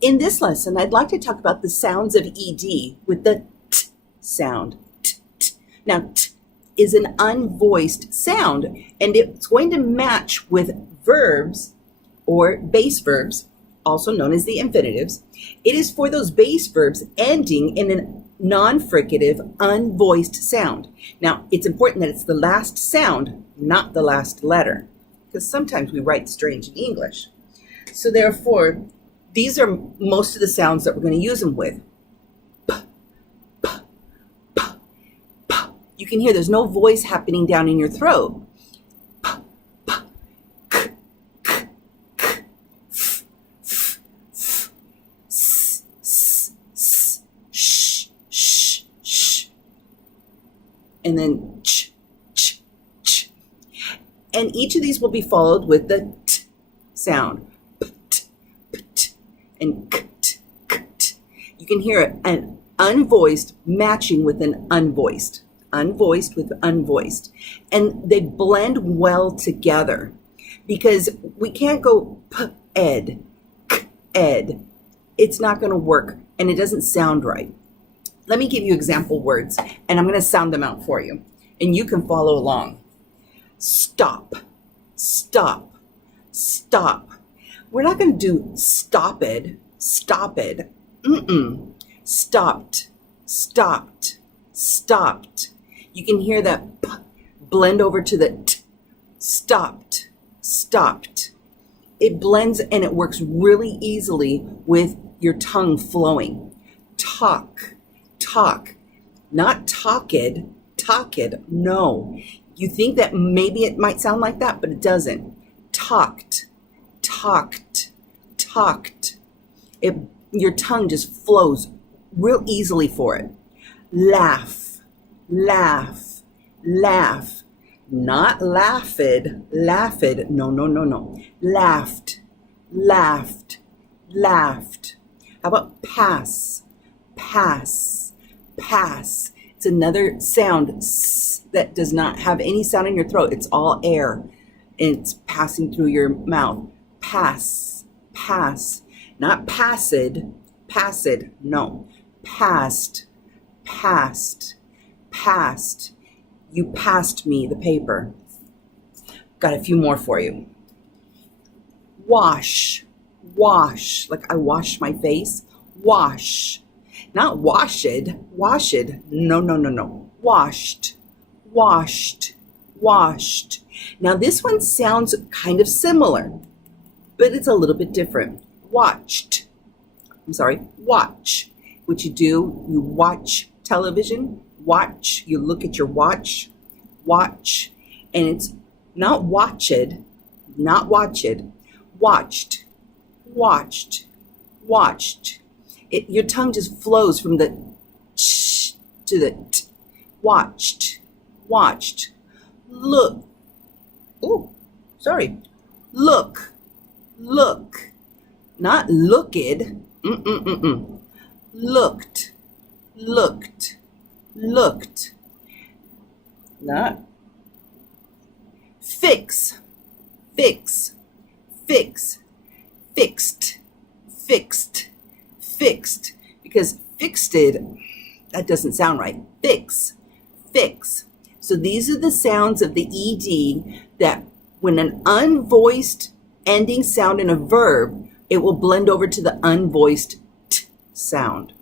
In this lesson, I'd like to talk about the sounds of ed with the t sound. T, t. Now, t is an unvoiced sound, and it's going to match with verbs or base verbs, also known as the infinitives. It is for those base verbs ending in a non-fricative, unvoiced sound. Now, it's important that it's the last sound, not the last letter, because sometimes we write strange in English. So therefore, these are most of the sounds that we're going to use them with. P, p, p, p. You can hear there's no voice happening down in your throat. P, p, k, k, k, f, f, f, s, s, s, sh, sh, sh. And then ch, ch, ch. And each of these will be followed with the t sound. And kt, kt. You can hear an unvoiced matching with an unvoiced. Unvoiced with unvoiced. And they blend well together because we can't go p-ed, k-ed. It's not going to work and it doesn't sound right. Let me give you example words and I'm going to sound them out for you and you can follow along. Stop, stop, stop. We're not going to do stop it, stop it. Stopped, stopped, stopped. You can hear that p blend over to the t. Stopped, stopped. It blends and it works really easily with your tongue flowing. Talk, talk. Not talked, talked. No. You think that maybe it might sound like that, but it doesn't. Talked. Talked, talked. Your tongue just flows real easily for it. Laugh, laugh, laugh. Not laughed, laughed. No, no, no, no. Laughed, laughed, laughed. How about pass, pass, pass? It's another sound that does not have any sound in your throat. It's all air. And it's passing through your mouth. Pass, pass, not passed, passed, no, passed, passed, passed. You passed me the paper. Got a few more for you. Wash, wash, like I wash my face. Wash, not washed, washed, no, no, no, no. Washed, washed, washed. Now this one sounds kind of similar, but it's a little bit different. Watched. I'm sorry, watch. What you do, you watch television, watch, you look at your watch, watch, and it's not watched, not watched, watched, watched, watched. Your tongue just flows from the ch to the t. Watched, watched. Look. Oh, sorry. Look. Look, not looked, looked, looked, looked, not fix, fix, fix, fixed, fixed, fixed, because fixed, that doesn't sound right. Fix, fix. So these are the sounds of the ed that when an unvoiced ending sound in a verb, it will blend over to the unvoiced t sound.